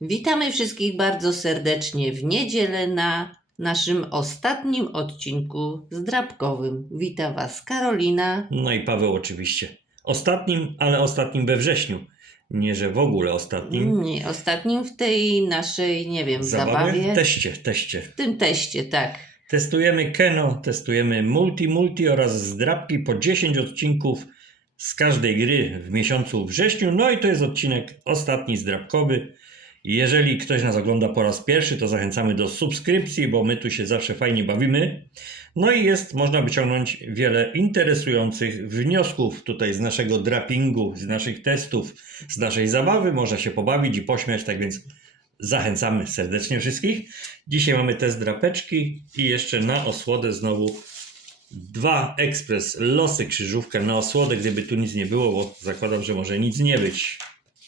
Witamy wszystkich bardzo serdecznie w niedzielę na naszym ostatnim odcinku zdrabkowym. Witam Was Karolina. No i Paweł oczywiście. Ostatnim, ale ostatnim we wrześniu. Nie, że w ogóle ostatnim. Nie, ostatnim w tej naszej, nie wiem, Zabawy? zabawie. Teście, teście. W tym teście, tak. Testujemy Keno, testujemy Multi Multi oraz zdrabki po 10 odcinków z każdej gry w miesiącu wrześniu. No i to jest odcinek ostatni zdrabkowy. Jeżeli ktoś nas ogląda po raz pierwszy, to zachęcamy do subskrypcji, bo my tu się zawsze fajnie bawimy. No i jest, można wyciągnąć wiele interesujących wniosków tutaj z naszego drapingu, z naszych testów, z naszej zabawy. Można się pobawić i pośmiać, tak więc zachęcamy serdecznie wszystkich. Dzisiaj mamy test drapeczki i jeszcze na osłodę znowu dwa ekspres losy krzyżówka na osłodę, gdyby tu nic nie było, bo zakładam, że może nic nie być.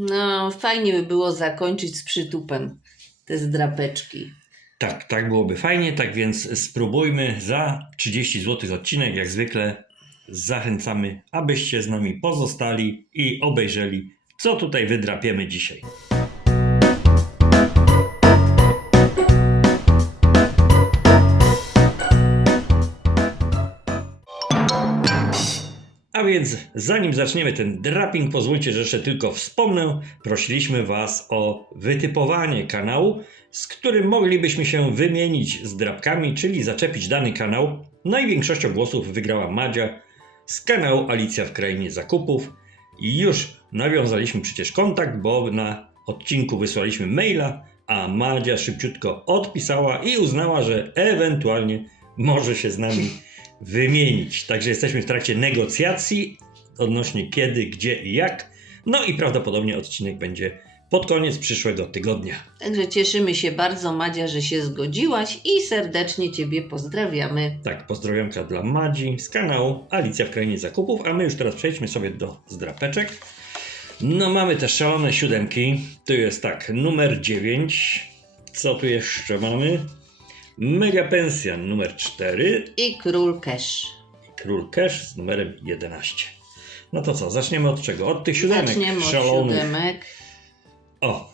No, fajnie by było zakończyć z przytupem te zdrapeczki. Tak, tak byłoby fajnie, tak więc spróbujmy za 30 zł odcinek, jak zwykle zachęcamy, abyście z nami pozostali i obejrzeli, co tutaj wydrapiemy dzisiaj. Więc zanim zaczniemy ten draping, pozwólcie, że jeszcze tylko wspomnę, prosiliśmy Was o wytypowanie kanału, z którym moglibyśmy się wymienić z drapkami, czyli zaczepić dany kanał. No i większością głosów wygrała Madzia z kanału Alicja w Krainie Zakupów. I już nawiązaliśmy przecież kontakt, bo na odcinku wysłaliśmy maila, a Madzia szybciutko odpisała i uznała, że ewentualnie może się z nami wymienić. Także jesteśmy w trakcie negocjacji odnośnie kiedy, gdzie i jak. No i prawdopodobnie odcinek będzie pod koniec przyszłego tygodnia. Także cieszymy się bardzo, Madzia, że się zgodziłaś i serdecznie Ciebie pozdrawiamy. Tak, pozdrowionka dla Madzi z kanału Alicja w Krainie Zakupów, a my już teraz przejdźmy sobie do zdrapeczek. No mamy te szalone siódemki. Tu jest tak, numer 9. Co tu jeszcze mamy? Mega Pensjan numer 4 I król Cash. Król Cash z numerem 11. No to co, zaczniemy od czego? Od tych siódemek Zaczniemy od szalonych. siódemek. O!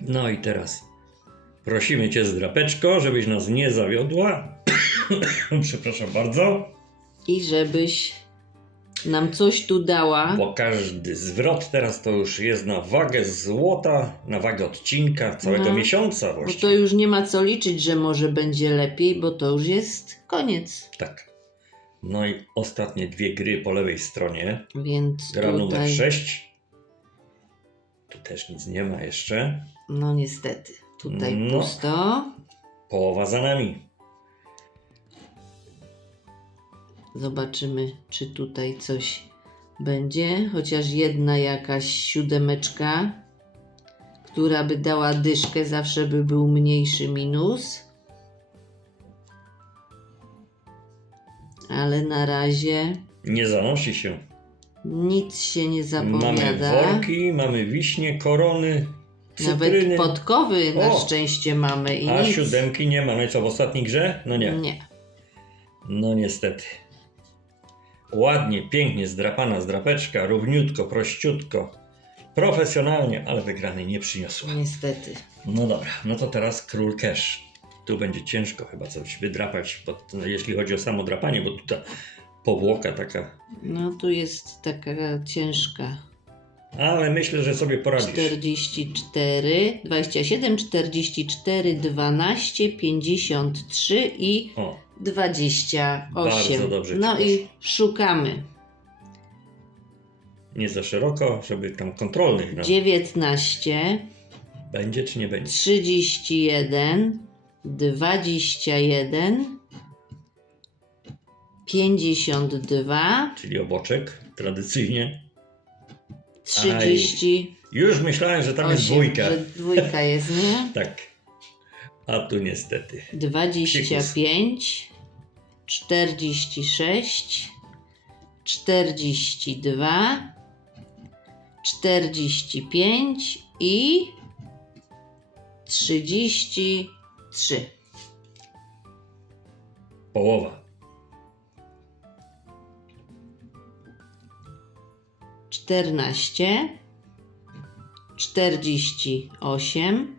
No i teraz prosimy Cię, zdrapeczko, żebyś nas nie zawiodła. Przepraszam bardzo. I żebyś nam coś tu dała. Bo każdy zwrot teraz to już jest na wagę złota, na wagę odcinka całego No, miesiąca Bo to właściwie. już nie ma co liczyć, że może będzie lepiej, bo to już jest koniec. Tak. No i ostatnie dwie gry po lewej stronie. Więc Gra numer tutaj, 6. Tu też nic nie ma jeszcze. no niestety, tutaj No. pusto. Połowa za nami. Zobaczymy, czy tutaj coś będzie. Chociaż jedna jakaś siódemeczka, która by dała dyszkę, zawsze by był mniejszy minus. Ale na razie Nie zanosi się. nic się nie Mamy zapowiada. worki, mamy wiśnie, korony, Nawet cytryny. podkowy na O! szczęście mamy i A nic. siódemki nie ma. No i co w ostatniej grze? No nie. Nie. No niestety. Ładnie, pięknie zdrapana zdrapeczka, równiutko, prościutko, profesjonalnie, ale wygranej nie przyniosła. Niestety. No dobra, no to teraz król cash. Tu będzie ciężko chyba coś wydrapać, bo, to, jeśli chodzi o samo drapanie, bo tutaj powłoka taka, No tu jest taka ciężka. ale myślę, że sobie poradzisz. 44, 27, 44, 12, 53 i O, 28. Bardzo dobrze no i szukamy. nie za szeroko, żeby tam kontrolnych no. 19, będzie czy nie będzie. 31, 21, 52, Czyli oboczek, tradycyjnie. 30. Już myślałem, że tam jest osiem, dwójka. Że dwójka jest, nie? Tak. A tu niestety. 25, 46, 42, 45 i 33. Połowa. 14, 48,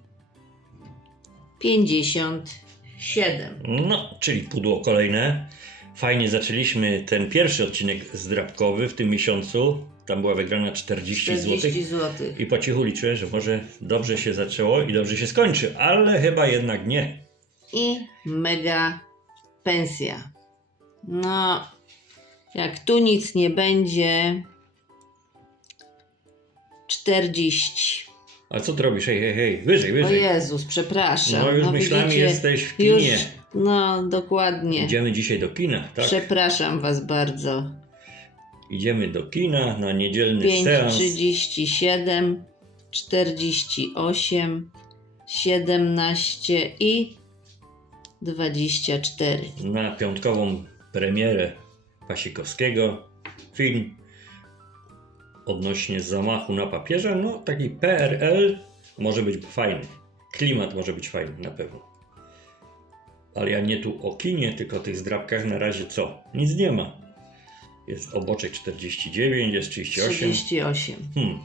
57. No, czyli pudło kolejne. Fajnie zaczęliśmy ten pierwszy odcinek zdrabkowy w tym miesiącu. Tam była wygrana 40 zł. 40 zł. I po cichu liczyłem, że może dobrze się zaczęło i dobrze się skończy, ale chyba jednak nie. I mega pensja. No, jak tu nic nie będzie, 40. A co ty robisz? Hej, hej, hej, wyżej, O wyżej. Jezus, przepraszam. No już myślałem, widzicie, jesteś w kinie. Już, no, dokładnie. Idziemy dzisiaj do kina, tak? Przepraszam Was bardzo. Idziemy do kina na niedzielny 5, seans. 37, 48, 17 i 24. na piątkową premierę Pasikowskiego. Film odnośnie zamachu na papieża. No, taki PRL może być fajny. Klimat może być fajny, na pewno. Ale ja nie tu o kinie, tylko o tych zdrabkach na razie co? Nic nie ma. Jest oboczek 49, jest 38. 38, Hmm,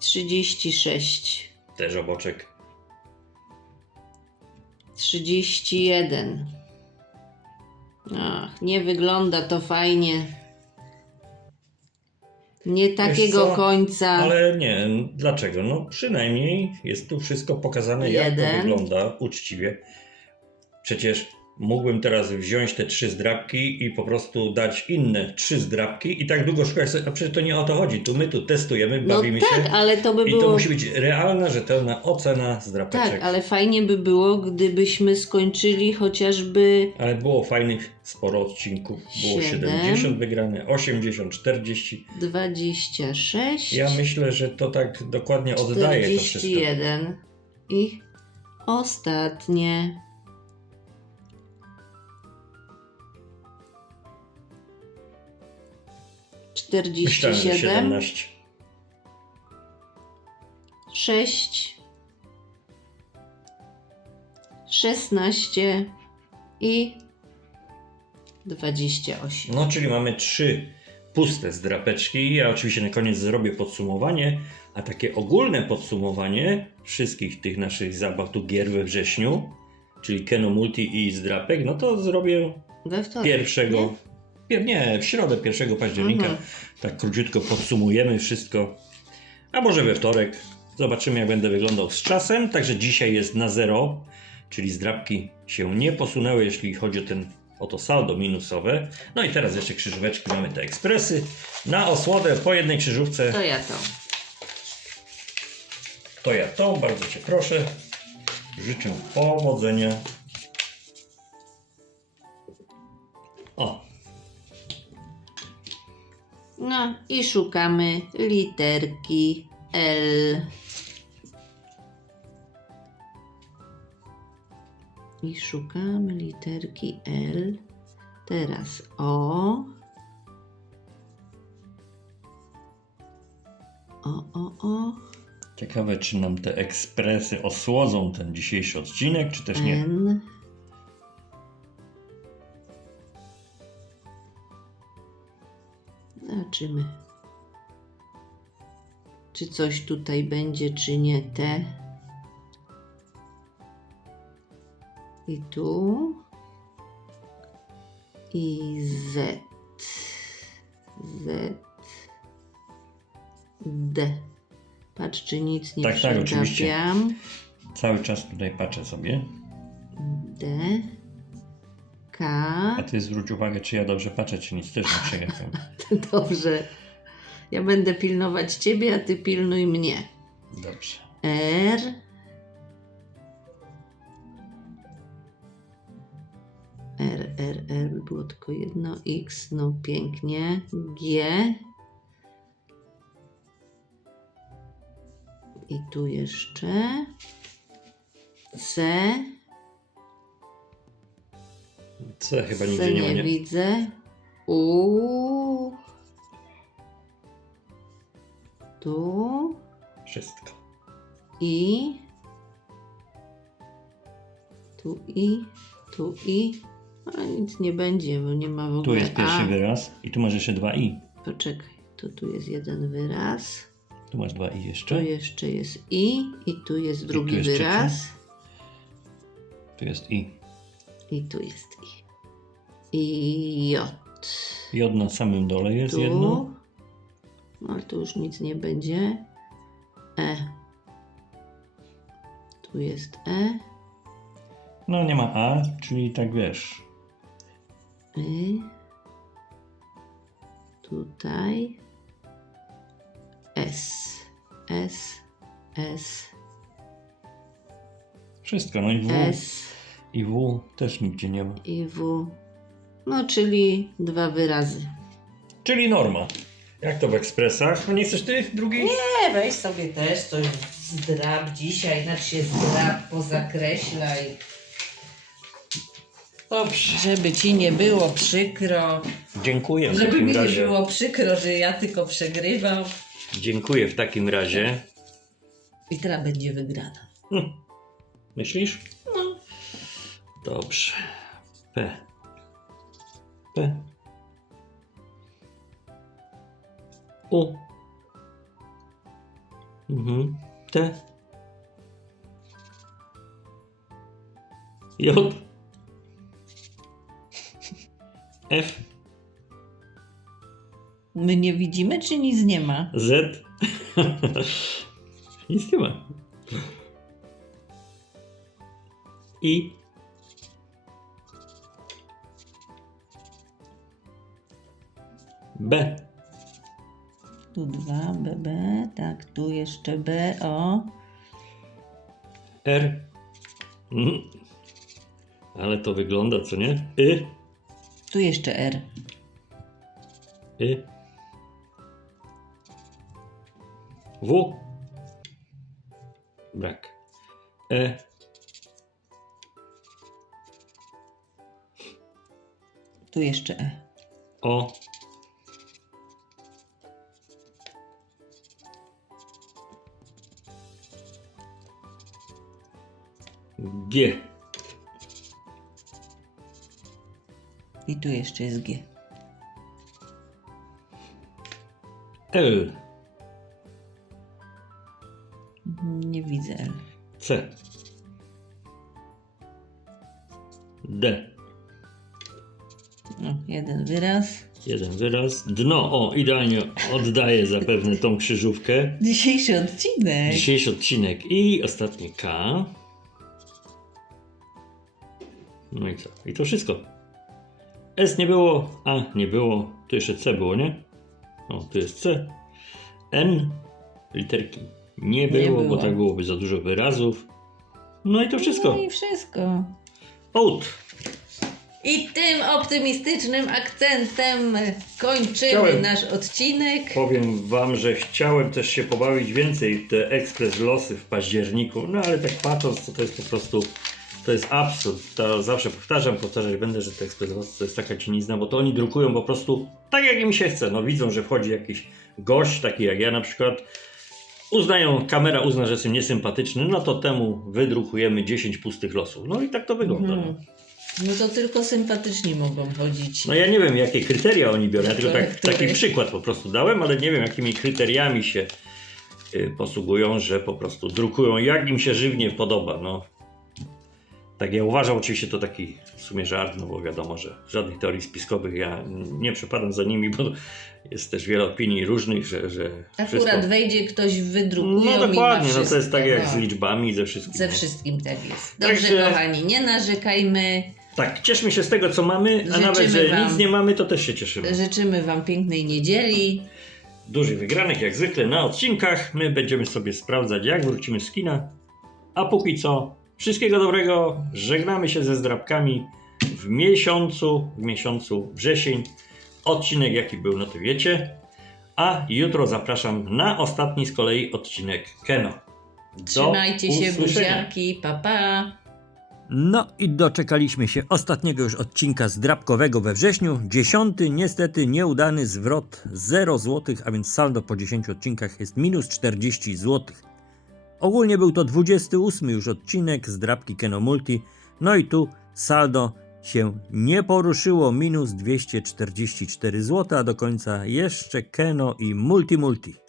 36, też oboczek. 31. Ach, nie wygląda to fajnie. Nie takiego końca. Ale nie, dlaczego? No przynajmniej jest tu wszystko pokazane, jak to Jeden. wygląda uczciwie. Przecież mógłbym teraz wziąć te trzy zdrabki i po prostu dać inne trzy zdrabki i tak długo szukać, a przecież to nie o to chodzi. Tu my tu testujemy, No bawimy tak, się ale to by i to było. musi być realna, rzetelna ocena zdrapeczek. Tak, ale fajnie by było, gdybyśmy skończyli chociażby Ale było fajnych sporo odcinków. Było Siedem. 70 wygrane, 80, 40. 26, Ja myślę, że to tak dokładnie oddaje to wszystko. 41 i ostatnie. Czterdzieści Myślałem, że siedem, 17. sześć, szesnaście i dwadzieścia osiem. No, czyli mamy trzy puste zdrapeczki. Ja oczywiście na koniec zrobię podsumowanie, a takie ogólne podsumowanie wszystkich tych naszych zabaw tu gier we wrześniu, czyli Keno Multi i zdrapek, no to zrobię We wtorek. pierwszego. nie? Nie, w środę 1 października. Mhm. Tak króciutko podsumujemy wszystko. A może we wtorek. Zobaczymy, jak będę wyglądał z czasem. Także dzisiaj jest na zero, czyli zdrabki się nie posunęły, jeśli chodzi o ten oto saldo minusowe. No i teraz jeszcze krzyżóweczki, mamy te ekspresy. Na osłodę po jednej krzyżówce To ja to. to ja tą, bardzo Cię proszę. Życzę powodzenia. No i szukamy literki L. I szukamy literki L. Teraz O. O, o, o. ciekawe, czy nam te ekspresy osłodzą ten dzisiejszy odcinek, czy też nie. N. Zobaczymy. Czy coś tutaj będzie, czy nie te. I tu. I Z. Z. D. Patrz, czy nic nie Tak, tak, oczywiście. przegapiam. Cały czas tutaj patrzę sobie. D. A ty zwróć uwagę, czy ja dobrze patrzę, czy nic też nie przegapiam. Dobrze. Ja będę pilnować ciebie, a ty pilnuj mnie. Dobrze. R. R, R, R by było tylko jedno. X, no pięknie. G. I tu jeszcze. C. C chyba nigdzie nie ma, nie nie? widzę. U. Tu. Wszystko. I. Tu i. Tu i. A nic nie będzie, bo nie ma w ogóle. Tu jest pierwszy A. wyraz i tu masz jeszcze dwa i. Poczekaj, to tu jest jeden wyraz. Tu masz dwa i Tu jeszcze. jeszcze jest i. I tu jest drugi jest trzeci. wyraz. Tu jest i. I tu jest i. I J. J na samym dole jest Tu. jedno. No ale tu już nic nie będzie. E. Tu jest E. No nie ma a, czyli tak wiesz. Y. Tutaj. S. S. S. Wszystko. No i w. S. I w też nigdzie nie ma. I W. No, czyli dwa wyrazy. Czyli norma. Jak to w ekspresach? No nie chcesz ty drugi? Nie, weź sobie też coś zdrab dzisiaj, znaczy się zdrab, pozakreślaj. Dobrze. Żeby ci nie było przykro. Dziękuję w Żeby takim mi nie razie. było przykro, że ja tylko przegrywam. Dziękuję w takim razie. I teraz będzie wygrana. Hm. Myślisz? No. Dobrze. P. P. U. Mhm. T. J. F. My nie widzimy, czy nic nie ma? Z. Nic nie ma. I. B. Tu dwa, B, B, tak, tu jeszcze B, o. R. Mm. Ale to wygląda, co nie? Y. Tu jeszcze R. Y. W. Brak. E. Tu jeszcze E. O. G. I tu jeszcze jest G. L. Nie widzę L. C. D. No, jeden wyraz. Jeden wyraz. Dno. O, idealnie oddaje zapewne tą krzyżówkę. Dzisiejszy odcinek. Dzisiejszy odcinek. I ostatni K. No i co? I to wszystko. S nie było, A nie było. Tu jeszcze C było, nie? O, tu jest C. N. Literki nie było, bo było. tak byłoby za dużo wyrazów. No i to wszystko. No i wszystko. Out. I tym optymistycznym akcentem kończymy Chciałem- nasz odcinek. Powiem wam, że chciałem też się pobawić więcej w te ekspres losy w październiku, no ale tak patrząc, to, to jest po prostu, to jest absurd. To zawsze powtarzam, powtarzać będę, że te ekspres losy to jest taka cinizna, bo to oni drukują po prostu tak, jak im się chce. No widzą, że wchodzi jakiś gość, taki jak ja na przykład, uznają, kamera uzna, że jestem niesympatyczny, no to temu wydrukujemy 10 pustych losów. No i tak to wygląda. Mhm. No to tylko sympatyczni mogą chodzić. No ja nie wiem, jakie kryteria oni biorą. Ja tylko tak, Który? taki przykład po prostu dałem, ale nie wiem, jakimi kryteriami się y, posługują, że po prostu drukują, jak im się żywnie podoba. No. Tak ja uważam, oczywiście to taki w sumie żart, no bo wiadomo, że żadnych teorii spiskowych ja nie przepadam za nimi, bo jest też wiele opinii różnych, że, że Akurat wszystko... wejdzie ktoś, wydrukuje. No dokładnie, no to jest tak jak z no. liczbami, ze wszystkim. Ze nie? wszystkim tak jest. Dobrze, Także- kochani, nie narzekajmy. Tak, cieszmy się z tego, co mamy, a Życzymy nawet, że wam- nic nie mamy, to też się cieszymy. Życzymy Wam pięknej niedzieli. dużych wygranych, jak zwykle na odcinkach. My będziemy sobie sprawdzać, jak wrócimy z kina. A póki co, wszystkiego dobrego. Żegnamy się ze zdrabkami w miesiącu, w miesiącu wrzesień. Odcinek, jaki był, no to wiecie. A jutro zapraszam na ostatni z kolei odcinek Keno. Do Trzymajcie się, usłyszenia. buziaki, pa pa. No i doczekaliśmy się ostatniego już odcinka zdrabkowego we wrześniu. Dziesiąty, niestety nieudany zwrot 0 zł, a więc saldo po 10 odcinkach jest minus 40 zł. Ogólnie był to 28 już odcinek zdrabki Keno Multi. No i tu saldo się nie poruszyło, minus 244 zł, a do końca jeszcze Keno i Multi Multi.